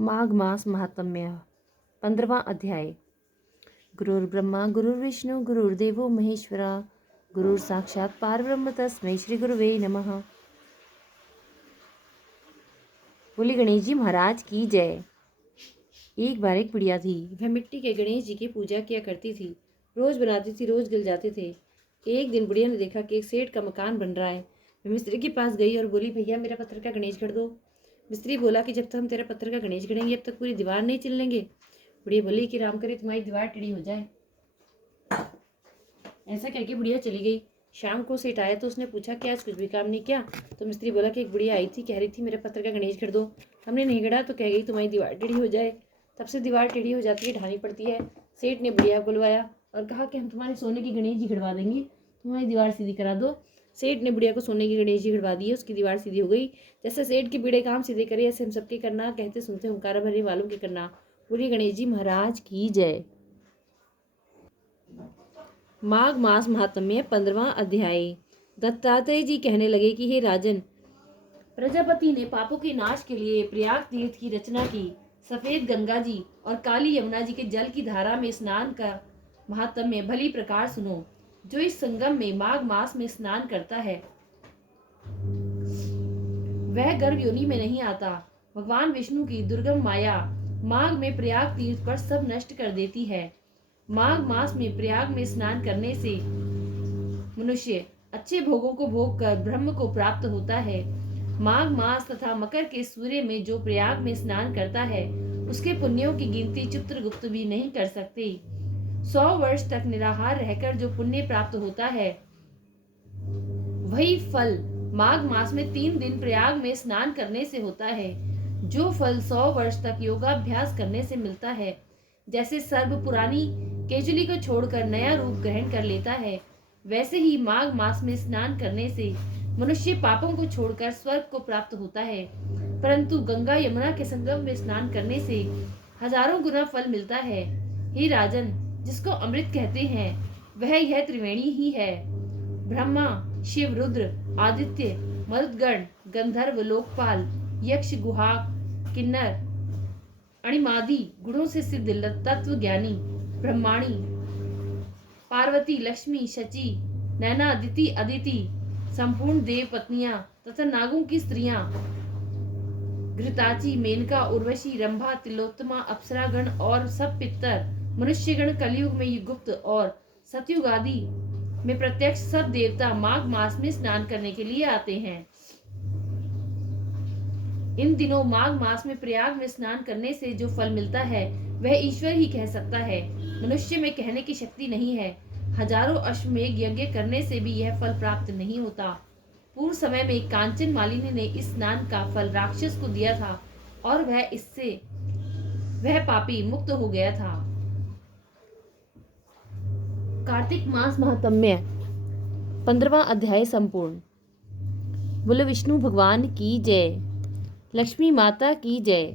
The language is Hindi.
माघ मास महात्म्य 15वां अध्याय। गुरुर्ब्रह्मा गुरुर्विष्णु गुरुर्देवो महेश्वरा गुरुर साक्षात पारब्रह्म तस्मै श्री गुरुवे नमः। बोले गणेश जी महाराज की जय। एक बार एक बुढ़िया थी। वह मिट्टी के गणेश जी की पूजा किया करती थी। रोज बनाती थी, रोज गल जाते थे। एक दिन बुढ़िया ने देखा कि एक सेठ का मकान बन रहा है। वह मिस्त्री के पास गई और बोली, भैया मेरा पत्थर का गणेश गढ़ दो। मिस्त्री बोला कि जब तक हम तेरा पत्थर का गणेश गढ़ेंगे अब तक पूरी दीवार नहीं चिल लेंगे। बुढ़िया बोली कि राम करे तुम्हारी दीवार टेढ़ी हो जाए। ऐसा कहकर बुढ़िया चली गई। शाम को सेठ आया तो उसने पूछा कि आज कुछ भी काम नहीं किया। तो मिस्त्री बोला कि एक बुढ़िया आई थी, कह रही थी मेरे पत्थर का गणेश गढ़ दो। हमने नहीं गढ़ा तो कह गई तुम्हारी दीवार टेढ़ी हो जाए। तब से दीवार टेढ़ी हो जाती है, ढानी पड़ती है। सेठ ने बुढ़िया बुलवाया और कहा कि हम तुम्हारे सोने की गणेश जी गढ़वा देंगे, तुम्हारी दीवार सीधी करा दो। सेठ ने बुढ़िया को सोने की गणेश जी गढ़वा दी। उसकी दीवार सीधी हो गई। जैसे सेठ के बीड़े काम सीधे करे ऐसे हम सबके करना, कहते सुनते हुंकारा भरने वालों के करना। बोलिए गणेश जी महाराज की जय। माघ मास महात्म्य 15वां अध्याय। दत्तात्रेय जी कहने लगे कि हे राजन, प्रजापति ने पापों के नाश के लिए प्रयाग तीर्थ की रचना की। सफेद गंगा जी और काली यमुना जी के जल की धारा में स्नान का महात्म्य भली प्रकार सुनो। जो इस संगम में माघ मास में स्नान करता है वह गर्भ योनि में नहीं आता। भगवान विष्णु की दुर्गम माया माघ में प्रयाग तीर्थ पर सब नष्ट कर देती है। माघ मास में प्रयाग में स्नान करने से मनुष्य अच्छे भोगों को भोग कर ब्रह्म को प्राप्त होता है। माघ मास तथा मकर के सूर्य में जो प्रयाग में स्नान करता है उसके पुण्यों की गिनती चित्रगुप्त भी नहीं कर सकते। 100 वर्ष तक निराहार रहकर जो पुण्य प्राप्त होता है वही फल माघ मास में 3 दिन प्रयाग में स्नान करने से होता है। जो फल 100 वर्ष तक योगाभ्यास करने से मिलता है, जैसे सर्प पुरानी केचुली को छोड़कर नया रूप ग्रहण कर लेता है, वैसे ही माघ मास में स्नान करने से मनुष्य पापों को छोड़कर स्वर्ग को प्राप्त होता है। परंतु गंगा यमुना के संगम में स्नान करने से हजारों गुना फल मिलता है। हे राजन, जिसको अमृत कहते हैं वह यह त्रिवेणी ही है। ब्रह्मा, शिव, रुद्र, आदित्य, मरुदगण, गंधर्व, लोकपाल, यक्ष, गुहाक, किन्नर, अणिमादि गुणों से सिद्ध तत्व ज्ञानी ब्रह्माणी, पार्वती, लक्ष्मी, शची, नैना, अदिति, संपूर्ण देव पत्नियां तथा नागों की स्त्रियां, घृताची, मेनका, उर्वशी, रंभा, तिलोत्तमा, अप्सरागण और सब पितर, मनुष्यगण, कलयुग में गुप्त और सतयुग आदि में प्रत्यक्ष सब देवता माघ मास में स्नान करने के लिए आते हैं। इन दिनों माघ मास में प्रयाग में स्नान करने से जो फल मिलता है वह ईश्वर ही कह सकता है, मनुष्य में कहने की शक्ति नहीं है। हजारों अश्वमेघ यज्ञ करने से भी यह फल प्राप्त नहीं होता। पूर्व समय में कांचन मालिनी ने इस स्नान का फल राक्षस को दिया था और वह पापी मुक्त हो गया था। कार्तिक मास महात्म्य 15वां अध्याय संपूर्ण। बोले विष्णु भगवान की जय, लक्ष्मी माता की जय,